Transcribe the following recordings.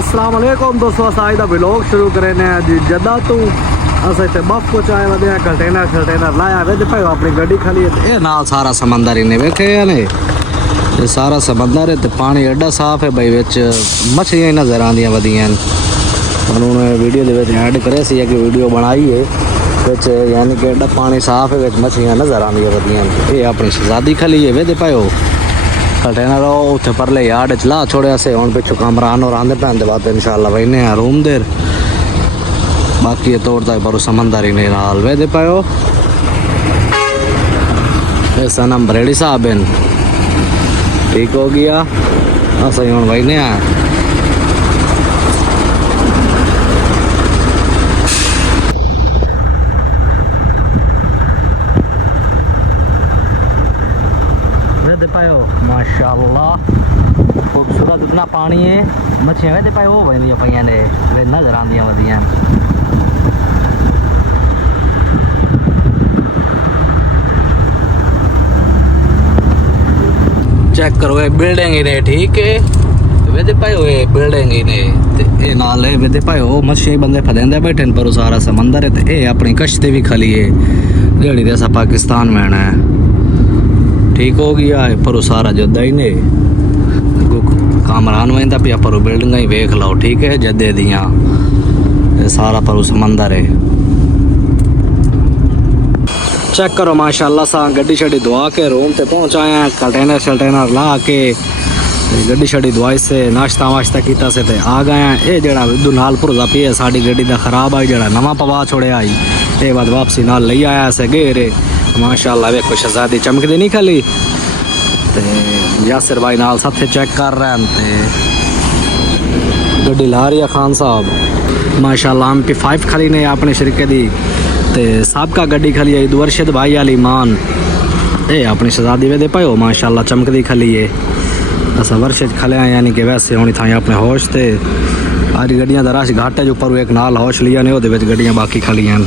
अस्सलाम वालेकुम दोस्तों, अस आज दा व्लॉग शुरू करने जी जदा तू अस इतने बफ को चाय वधे कंटेनर लाया वे भाई अपनी गड्डी खाली है नाल सारा समंदर इन्हें वेखे ने ये सारा समंदर है तो पानी एडा साफ है भाई विच मछलियां नज़र आंदियां वधियां उन्होंने वीडियो दे विच ऐड करे सी कि वीडियो बनाई है विच यानी कि एडा पानी साफ है विच मछलियां नज़र आंदियां वधियां ये अपनी शहजादी खाली है वे भाई कंटेनर उत्थे परले यार्ड चला छोड़िया से हुण पिछू कामरान और आंदे पैंदे बाद इंशाल्लाह वहीने रूम देर बाकी तोड़ता है पर समंदर ही नहीं नाल वे दे पायो सनम बरेड़ी साहब इन ठीक हो गया असं हुण वहीने पायो माशाल्लाह खूबसूरत इतना पानी है मछलियां वे पायो वो वही पे ने वे नजर आंदियां वधियां चेक करो ये बिल्डिंग ही ने ठीक है वे पायो ये बिल्डिंग ही ने ते नाल वे पायो मछली बंदे फदेंदे बैठे पर सारा समंदर है ते अपनी कश्ती भी खली है जेड़ी जैसा पाकिस्तान में है ठीक हो गया है पर सारा जद्दा ही ने कामरान वहीं पिया पर बिल्डिंग ही वेख लो ठीक है जद्दे दियाँ सारा पर समंदर है चेक करो माशाल्लाह सा गड्डी शड्डी धुआ के रूम ते पहुँचाया कंटेनर शल्टेनर ला के गड्डी शड्डी धुआई से नाश्ता वाश्ता किया से आ गए ये जरा इधू नाल पुरजा पिए साड़ी गड्डी का खराब आई जरा नवा पवा छोड़े आई ये बाद वापसी नाल ले आया से गेरे माशाल्लाह वे कुछ शहजादी चमकदी नहीं खाली ते यासिर भाई नाल साथे चेक कर रहे हैं ते गड्डी ला रही है खान साहब माशाल्लाह MP5 खाली ने अपने शरीके दी ते सबका गड्डी खाली है दुर्शद भाई अली मान ए अपनी शहजादी वे दे पायो माशाल्लाह चमकदी खाली है असा वर्षद खले यानी कि वैसे होनी था अपने होश ते आरी गड्डियां दा रश घाटे जो पर एक नाल होश लिया ने ओदे विच गड्डियां बाकी खाली हैं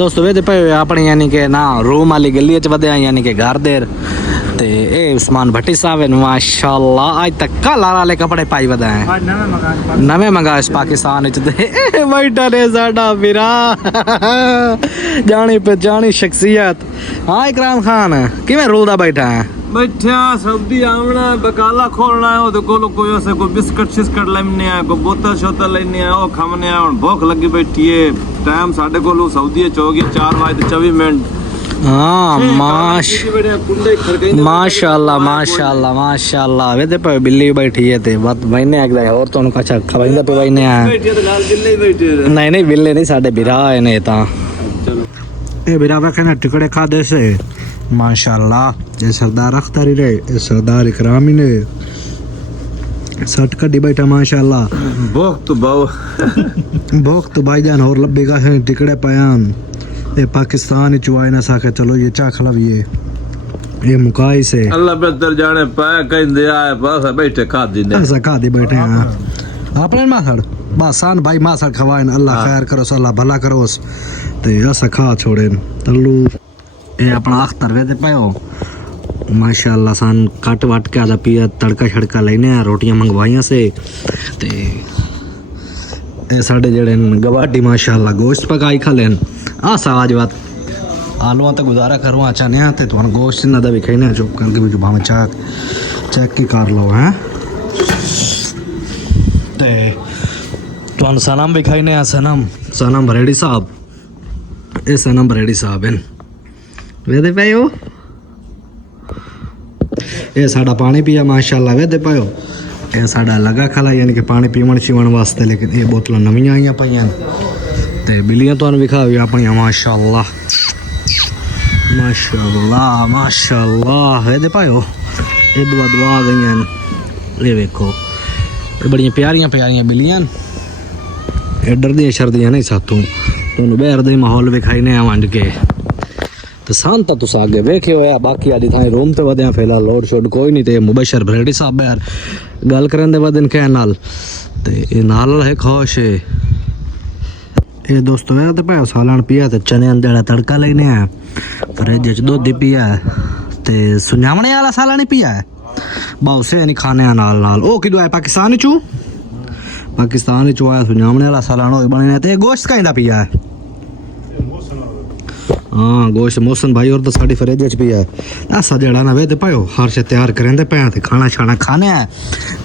दोस्तों वे पे अपनी यानी कि ना रूम वाली गली वधे यानी कि घर देर ते ए उस्मान भट्टी साहब माशाल्लाह आज तक कल वाले कपड़े पाई वधा हैं नवे मंगाए पाकिस्तान बैठा ने साडा वीरा जानी पहचानी शख्सियत हाँ इकराम खान किवें रुलदा बैठा है बैठा सऊदी आमना बकाला खोलना है ओदे कोलो कोई ऐसे कोई बिस्किट शिस्किट लेने है कोई बोतल शोतल लेने है ओ खाने है हुन भूख लगी बैठी है टाइम साडे कोलो सऊदी च हो गया 4:24 हाँ माशाल्लाह माशाल्लाह माशाल्लाह वे पे बिल्ली बैठी है ते बात महीने आगदा और तो अच्छा खवाइंदा पे वहीने है बैठी ते नाल बिल्ली बैठी है नहीं नहीं बिल्ली नहीं साडे बिरा है ने ता ए बिरा वे कहना टुकड़े खा दे से माशाल्लाह ये सरदार अख्तर ही रहे सरदार इकराम ही ने सट कड्डी बैठा माशाल्लाह भूख तो भाईजान और लब्बे का है टिकड़े पयान ये पाकिस्तान चुआई ना साके चलो ये चा खलविए ये मुकाई से अल्लाह बेहतर जाने पाए कहंदे आए बस बैठे खा दी ने ऐसा खा दी बैठे हैं अपने मासड़ बासान भाई मासड़ खवाइन अल्लाह खैर करो अल्लाह भला करो ते ऐसा खा छोड़े तल्लू ये अपना अख्तर वे पायो माशाल्लाह सान कट वट के आदा पिया तड़का छड़का लेने रोटियां मंगवाइया से ते ये साढ़े जड़े गवाडी माशाल्लाह गोश्त पकाई खा लेन आसा आज बात आलूआं तो गुजारा करूँ अच्छा नहीं ते तुम गोश्त ना दा भी खाने चुप करके भी भावे चाक चेक ही कर लो हैं ते तुम सनम भी खाने सनम बरेड़ी साहब ये सनम बरेड़ी साहब हैं वे पायो ये साड़ा पानी पिया माशाल्लाह वे पायो ये साड़ा लगा खला यानी कि पानी पीवन शीवन वास्ते लेकिन ये बोतल नवीं आईया पाइया ते बिल्लियां तो विखा पाइया माशाल्लाह माशाल्लाह माशाल्लाह वे पायो ये दुआ दुआ आ गई ये वेखो ये बड़ियां प्यारियां प्यारियां बिल्लियां ये डरदियां शरदियां नहीं सातों तुम बहर दे माहौल विखाई ने वंड के तो सान तो तुस आगे वेखे होया बाकी आदि थाई रूम ते वदया फिलहाल लोड शोड कोई नहीं ते मुबशर बरेड़ी साहब यार गल करन दे वदन के नाल ते ये नाल है खुश है ਇਹ ਦੋਸਤੋ ਇਹ ਤੇ ਭਾਵੇਂ ਸਾਲਣ ਪਿਆ ਤੇ ਚਨਿਆਂ ਦਾ ਜਿਹੜਾ ਤੜਕਾ ਲੈਨੇ ਆ ਫਰਿੱਜ ਚ ਦੁੱਧ ਪਿਆ ਤੇ ਸੁਣਾਵਣੇ ਵਾਲਾ ਸਾਲਣ ਪਿਆ ਬਾਉਸੇ ਨਹੀਂ ਖਾਣੇ ਨਾਲ ਨਾਲ ਉਹ ਕਿਦੋਂ ਆਇਆ ਪਾਕਿਸਤਾਨ ਚੋਂ ਪਾਕਿਸਤਾਨ ਚੋਂ ਆਇਆ ਸੁਣਾਵਣੇ ਵਾਲਾ ਸਾਲਣ ਹੋਈ ਬਣੇ ਤੇ ਗੋਸ਼ਤ ਕਹਿੰਦਾ ਪਿਆ हाँ गोश्त मौसम भाई और तो साड़ी फ्रिज च पिया ऐसा जड़ा ना वे ते पायो हर शे तैयार करें ते पैं ते खाना शाना खाने है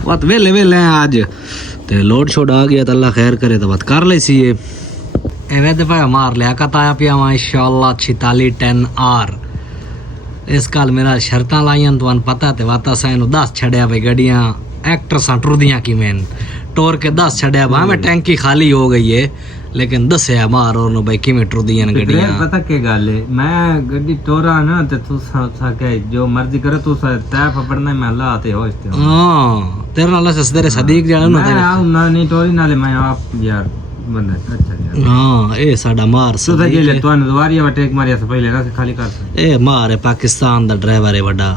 बात वेले वेले हैं आज ते लोड छोड़ आ गया तो अल्लाह खैर करे तो बात कर ले सी ये एवे ते पायो मार लिया कत आया पिया माशाल्लाह 46 10 आर इस काल मेरा शर्तां लाइयां तो पता ते वाता सैन 10 छड़या भाई गड्डियां एक्टर सा टुरदियां की मैन टोर के 10 छड़या भावे टैंकी खाली हो गई है लेकिन दस्या मार और भाई किवें टुरदियां गड्डियां पता के गल है मैं गड्डी टोरा ना ते तू सा के जो मर्जी करे तू तय पकड़ना मैं अल्लाह ते होश ते हां तेरे नाल तेरे सदीक जाने ना मैं आ ना नहीं टोरी नाले मैं आप यार बंदा अच्छा यार हां ए साडा मार तू तो जे ले तू दुआरिया टेक मारिया से पहले ना खाली कर ए मार है पाकिस्तान दा ड्राइवर है बड़ा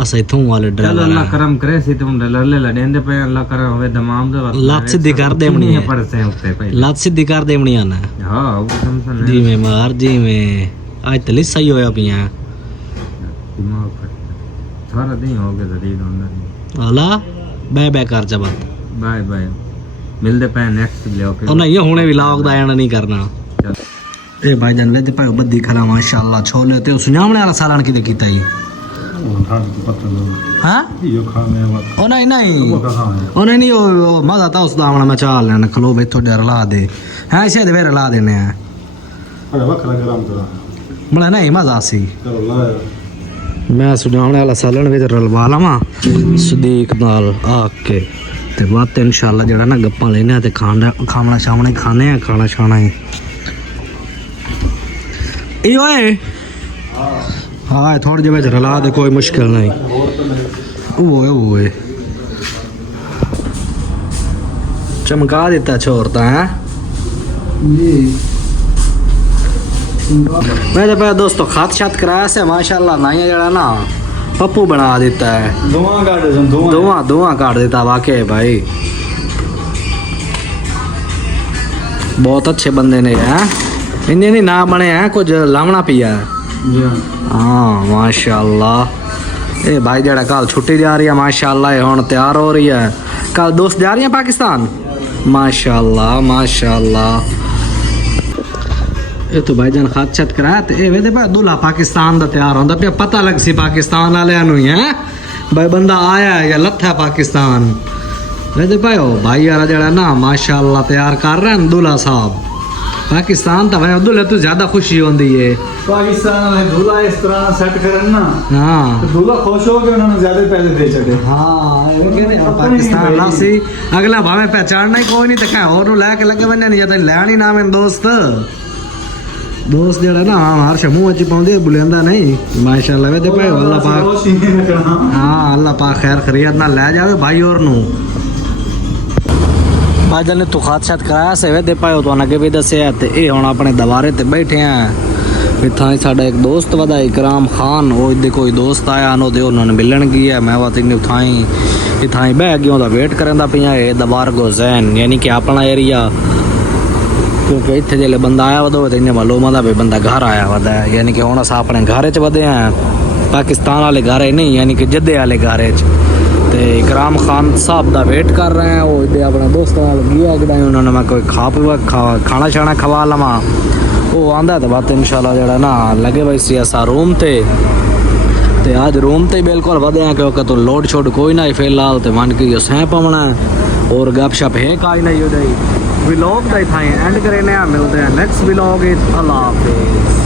अस इथों वाले ड्राइवर अल्लाह करम करे सी तुम डलर ले लडेंदे पे अल्लाह करम होवे दमाम दे लात सीधी कर देवनी है पड़ से उठते पहले लात सीधी कर देवनी है ना हां वो समझ जी में मार जी में आज तली सही होया पिया दिमाग सारा दिन हो गया जरीद अंदर अला बाय बाय कर जब बाय बाय मिलदे पे नेक्स्ट ले ओके ओ नहीं हुने भी लॉक दा एंड नहीं करना ए भाईजान ले ते भाई बद्दी खला माशाल्लाह छोले ते सुनामने वाला सालन की कीता ही हाँ ओ नहीं नहीं ओ नहीं नहीं ओ मजा था उस दामना मैं चाल लेना खलो भाई थोड़ा रला दे हैं शायद वे रला देने हैं बड़ा नहीं मजा सी मैं सुनाने वाला सालन वे रलवा लवा सदीक नाल आके ते बात इंशाल्लाह जेड़ा ना गप्पा लेने ते खाना शामने खाने हैं खाना शाना है ए ओए हाँ थोड़ी जगह रला दे कोई मुश्किल नहीं ओए चमका देता छोरता है मैं तो पहले दोस्तों खात शात कराया से माशाल्लाह नाइया जड़ा ना पप्पू बना देता है धुआं काट देता वाकई भाई बहुत अच्छे बंदे ने हैं इन्हें नहीं ना बने हैं कुछ लावना पिया है हाँ माशाल्लाह ए भाई जड़ा कल छुट्टी जा रही है माशाल्लाह हुन तैयार हो रही है कल दोस्त जा रही है पाकिस्तान माशाल्लाह माशाल्लाह ये तो भाईजान खात छत कराया ते ए वेदे भाई दूल्हा पाकिस्तान दा तैयार होंदा पे पता लग सी पाकिस्तान वाले नु ही है भाई बंदा आया है या लथा पाकिस्तान वेदे भाई ओ भाई यार जड़ा ना माशाल्लाह तैयार कर रहे हैं दूल्हा साहब पाकिस्तान तो भाई दूल्हे तो ज्यादा खुशी होंदी है पाकिस्तान वाले दूल्हा इस तरह सेट करन ना हाँ तो दूल्हा खुश हो के उन्होंने ज्यादा पैसे दे चढ़े हाँ पाकिस्तान लासी अगला भावे पहचानना ही कोई नहीं तो क्या और लैके लगे बने नहीं जाता लैन ही नाम है दोस्त जड़ा ना हर शमू अच्छी पाਉਂਦੇ बुलेंदा नहीं माशाल्लाह वे ते भाई अल्लाह पाक हाँ अल्लाह पाक खैर खैरियत ना ले जावे भाई और नु भाईजान ने तो खादशात कराया से वे दे पायो तो अगे भी दसे ते ए हुन अपने दवारे ते बैठे हैं इतना ही साडा एक दोस्त वदा इकराम खान वो दे कोई दोस्त आया नो दे उन्होंने मिलन गया मैं वा तिने उठाई इथाई बह गयो दा वेट करंदा पिया ए दबार गो जैन यानी कि अपना एरिया क्योंकि इत्थे जेले बंदा आया वदो ते इने मालूम आदा भी बंदा घर आया वदा यानी कि हुन अस अपने घर च वदे हैं पाकिस्तान वाले घर नहीं यानी कि जद्दे वाले घर च ते इकराम खान साहब दा वेट कर रहे हैं वो इधर अपने दोस्त नाल गया कि उन्होंने मैं कोई खाना शाना खवा लवा वो आंदा तो बात इंशाल्लाह जड़ा ना लगे भाई सी असा रूम ते आज रूम ते बिल्कुल वधे हैं क्योंकि तो लोड छोड़ कोई ना फिलहाल तो मन की सह पवना और गपशप है काई नहीं हो जाए व्लॉग का था एंड करें मिलते हैं नेक्स्ट व्लॉग अल्लाह हाफिज़।